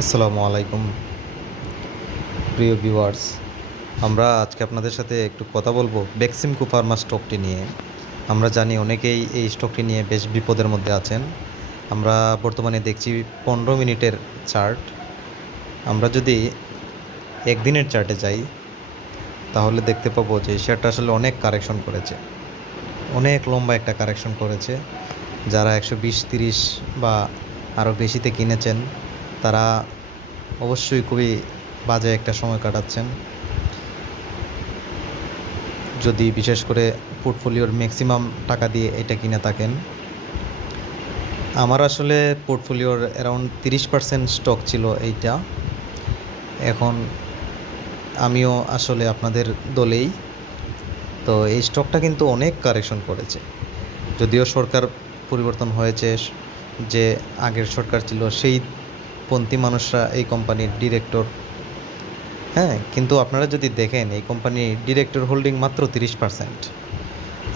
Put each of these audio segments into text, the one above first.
আসসালামু আলাইকুম প্রিয় ভিউয়ার্স। আমরা আজকে আপনাদের সাথে একটু কথা বলবো বেক্সিমকো ফার্মা স্টকটি নিয়ে। আমরা জানি অনেকেই এই স্টকটি নিয়ে বেশ বিপদের মধ্যে আছেন। আমরা বর্তমানে দেখছি 15 মিনিটের চার্ট। আমরা যদি একদিনের চার্টে যাই তাহলে দেখতে পাবো যে শেয়ারটা আসলে অনেক কারেকশন করেছে, অনেক লম্বা একটা কারেকশন করেছে। যারা 120-30 বা আরও বেশিতে কিনেছেন তারা অবশ্যই খুবই বাজে একটা সময় কাটাচ্ছেন, যদি বিশেষ করে পোর্টফোলিওর ম্যাক্সিমাম টাকা দিয়ে এটা কিনে থাকেন। আমার আসলে পোর্টফোলিওর অ্যারাউন্ড 30% স্টক ছিল এইটা। এখন আমিও আসলে আপনাদের দলেই। তো এই স্টকটা কিন্তু অনেক কারেকশন করেছে, যদিও সরকার পরিবর্তন হয়েছে। যে আগের সরকার ছিল সেই পন্থী মানুষরা এই কোম্পানির ডিরেক্টর। হ্যাঁ, কিন্তু আপনারা যদি দেখেন এই কোম্পানির ডিরেক্টর হোল্ডিং মাত্র 30%।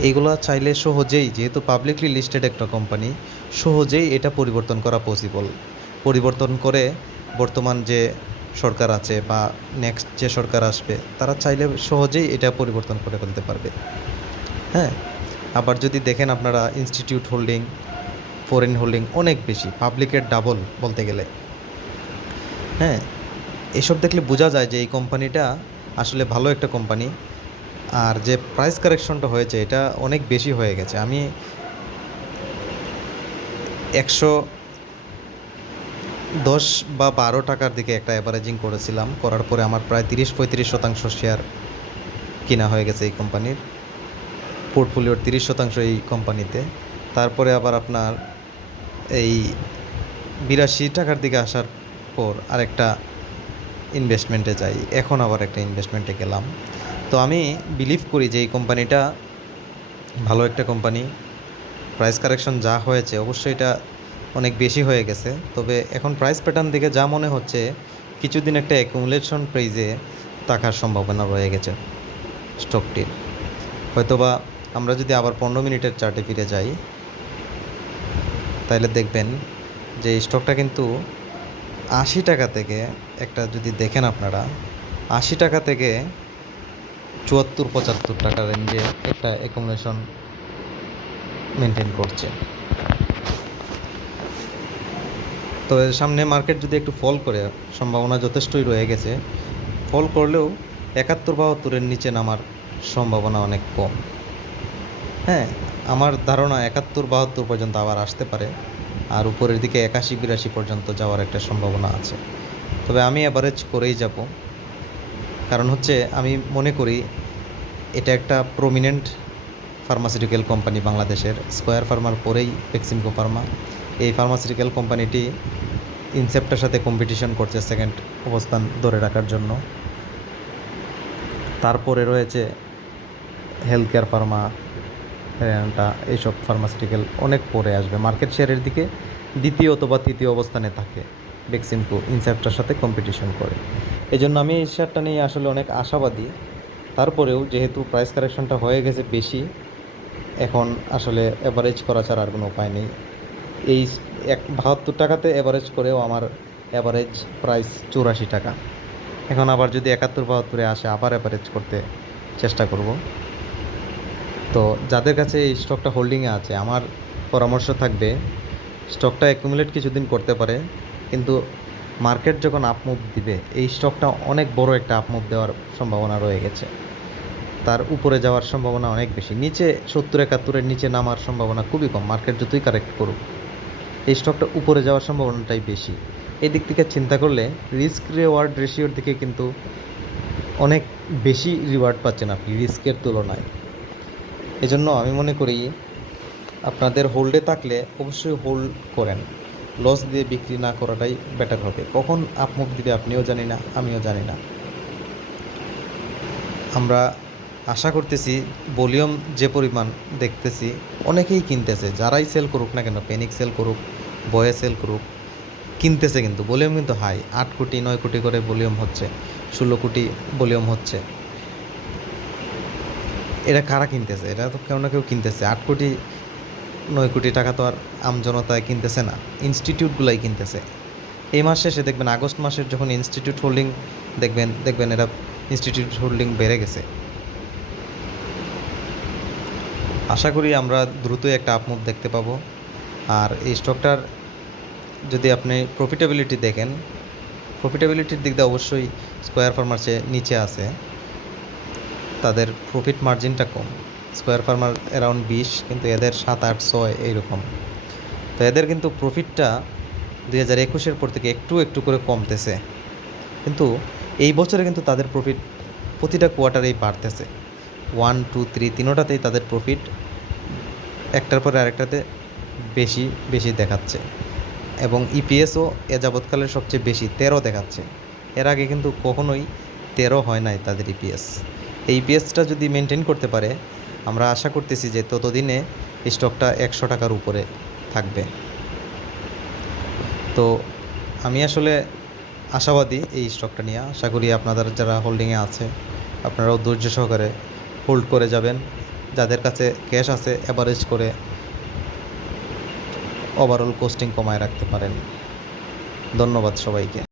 এইগুলা চাইলে সহজেই, যেহেতু পাবলিকলি লিস্টেড একটা কোম্পানি, সহজেই এটা পরিবর্তন করা পসিবল। পরিবর্তন করে বর্তমান যে সরকার আছে বা নেক্সট যে সরকার আসবে তারা চাইলে সহজেই এটা পরিবর্তন করে ফেলতে পারবে। হ্যাঁ, আবার যদি দেখেন আপনারা ইনস্টিটিউট হোল্ডিং, ফরেন হোল্ডিং অনেক বেশি, পাবলিকের ডাবল বলতে গেলে। হ্যাঁ, এসব দেখলে বোঝা যায় যে এই কোম্পানিটা আসলে ভালো একটা কোম্পানি। আর যে প্রাইস কারেকশনটা হয়েছে এটা অনেক বেশি হয়ে গেছে। আমি 110 বা 12 টাকার দিকে একটা অ্যাভারেজিং করেছিলাম, করার পরে আমার প্রায় 30-35% শেয়ার কিনা হয়ে গেছে এই কোম্পানির। পোর্টফোলিওর 30% এই কোম্পানিতে। তারপরে আবার আপনার এই 82 টাকার দিকে আসার পর আরেকটা ইনভেস্টমেন্টে যাই, এখন আবার একটা ইনভেস্টমেন্টে গেলাম। তো আমি বিলিভ করি যে এই কোম্পানিটা ভালো একটা কোম্পানি। প্রাইস কারেকশন যা হয়েছে অবশ্যই এটা অনেক বেশি হয়ে গেছে, তবে এখন প্রাইস প্যাটার্ন দিকে যা মনে হচ্ছে কিছুদিন একটা অ্যাকুমুলেশন প্রাইজে থাকার সম্ভাবনা রয়ে গেছে স্টকটির। হয়তোবা আমরা যদি আবার 15 মিনিটের চার্টে ফিরে যাই তাহলে দেখবেন যে এই স্টকটা কিন্তু 80 টাকা থেকে, একটা যদি দেখেন আপনারা, 80 টাকা থেকে 74-75 টাকা রেঞ্জে একটা অ্যাকুমুলেশন মেনটেন করছে। তো এর সামনে মার্কেট যদি একটু ফল করে, সম্ভাবনা যথেষ্টই রয়ে গেছে, ফল করলেও 71-72-এর নিচে নামার সম্ভাবনা অনেক কম। হ্যাঁ, আমার ধারণা 71-72 পর্যন্ত আবার আসতে পারে, আর উপরের দিকে 81-82 পর্যন্ত যাওয়ার একটা সম্ভাবনা আছে। তবে আমি অ্যাভারেজ করেই যাব, কারণ হচ্ছে আমি মনে করি এটা একটা প্রমিনেন্ট ফার্মাসিউটিক্যাল কোম্পানি বাংলাদেশের। স্কয়ার ফার্মার পরেই বেক্সিমকো ফার্মা। এই ফার্মাসিউটিক্যাল কোম্পানিটি ইনসেপ্টের সাথে কম্পিটিশন করছে সেকেন্ড অবস্থান ধরে রাখার জন্য। তারপরে রয়েছে হেলথ কেয়ার ফার্মা, রেনাটা, এইসব ফার্মাসিউটিক্যাল অনেক পরে আসবে। মার্কেট শেয়ারের দিকে দ্বিতীয় অথবা তৃতীয় অবস্থানে থাকে বেক্সিমকো, ইনসেপ্টের সাথে কম্পিটিশন করে। এই জন্য আমি এই শেয়ারটা নিয়ে আসলে অনেক আশাবাদী। তারপরেও যেহেতু প্রাইস কারেকশনটা হয়ে গেছে বেশি, এখন আসলে অ্যাভারেজ করা ছাড়া আর কোনো উপায় নেই। এই 72 টাকাতে অ্যাভারেজ করেও আমার অ্যাভারেজ প্রাইস 84 টাকা। এখন আবার যদি 71-72-এ আসে আবার অ্যাভারেজ করতে চেষ্টা করব। তো যাদের কাছে এই স্টকটা হোল্ডিংয়ে আছে, আমার পরামর্শ থাকবে স্টকটা অ্যাকুমুলেট কিছুদিন করতে পারে, কিন্তু মার্কেট যখন আপমুভ দিবে এই স্টকটা অনেক বড় একটা আপমুভ দেওয়ার সম্ভাবনা রয়ে গেছে। তার উপরে যাওয়ার সম্ভাবনা অনেক বেশি, নিচে 70-71-এর নিচে নামার সম্ভাবনা খুবই কম। মার্কেট যতই কারেক্ট করুক এই স্টকটা উপরে যাওয়ার সম্ভাবনাটাই বেশি। এই দিক থেকে চিন্তা করলে রিস্ক রিওয়ার্ড রেশিওর দিকে কিন্তু অনেক বেশি রিওয়ার্ড পাচ্ছেন আপনি রিস্কের তুলনায়। এজন্য আমি মনে করি আপনাদের হোল্ডে থাকলে অবশ্যই হোল্ড করেন, লস দিয়ে বিক্রি না করাটাই বেটার হবে। কখন আপমুভ দিবে আপনিও জানি না, আমিও জানি না। আমরা আশা করতেছি ভলিউম যে পরিমাণ দেখতেছি অনেকেই কিনতেছে, যারাই সেল করুক না কেন, পেনিক সেল করুক, বয়ে সেল করুক, কিনতেছে। কিন্তু ভলিউম কিন্তু হাই, 8 কোটি 9 কোটি করে ভলিউম হচ্ছে, 16 কোটি ভলিউম হচ্ছে। এটা কারা কিনতেছে? এটা তো কেউ না কেউ কিনতেছে। 8 কোটি 9 কোটি টাকা তো আর আমজনতায় কিনতেছে না, ইনস্টিটিউটগুলাই কিনতেছে। এই মাস শেষে দেখবেন আগস্ট মাসের যখন ইনস্টিটিউট হোল্ডিং দেখবেন এরা ইনস্টিটিউট হোল্ডিং বেড়ে গেছে। আশা করি আমরা দ্রুতই একটা আপমুভ দেখতে পাবো। আর এই স্টকটার যদি আপনি প্রফিটেবিলিটি দেখেন, প্রফিটেবিলিটির দিক দিয়ে অবশ্যই স্কোয়ার ফার্মার চেয়ে নিচে আছে, তাদের প্রফিট মার্জিনটা কম। স্কোয়ার ফার্মার অ্যারাউন্ড 20, কিন্তু এদের 7, 8, 6 এইরকম। তো এদের কিন্তু প্রফিটটা 2021-এর পর থেকে একটু একটু করে কমতেছে, কিন্তু এই বছরে কিন্তু তাদের প্রফিট প্রতিটা কোয়ার্টারেই বাড়তেছে। 1, 2, 3 তিনোটাতেই তাদের প্রফিট একটার পরে আরেকটাতে বেশি বেশি দেখাচ্ছে, এবং ইপিএসও এ যাবৎকালের সবচেয়ে বেশি 13 দেখাচ্ছে। এর আগে কিন্তু কখনোই 13 হয় নাই তাদের ইপিএস। এই ইপিএসটা যদি মেনটেন করতে পারে, আমরা আশা করতেছি যে ততদিনে স্টকটা 100 টাকার উপরে থাকবে। তো আমি আসলে আশাবাদী এই স্টকটা নিয়ে। আশা করি আপনাদের যারা হোল্ডিংয়ে আছে আপনারাও ধৈর্য সহকারে হোল্ড করে যাবেন। যাদের কাছে ক্যাশ আছে অ্যাভারেজ করে ওভারঅল কোস্টিং কমায় রাখতে পারেন। ধন্যবাদ সবাইকে।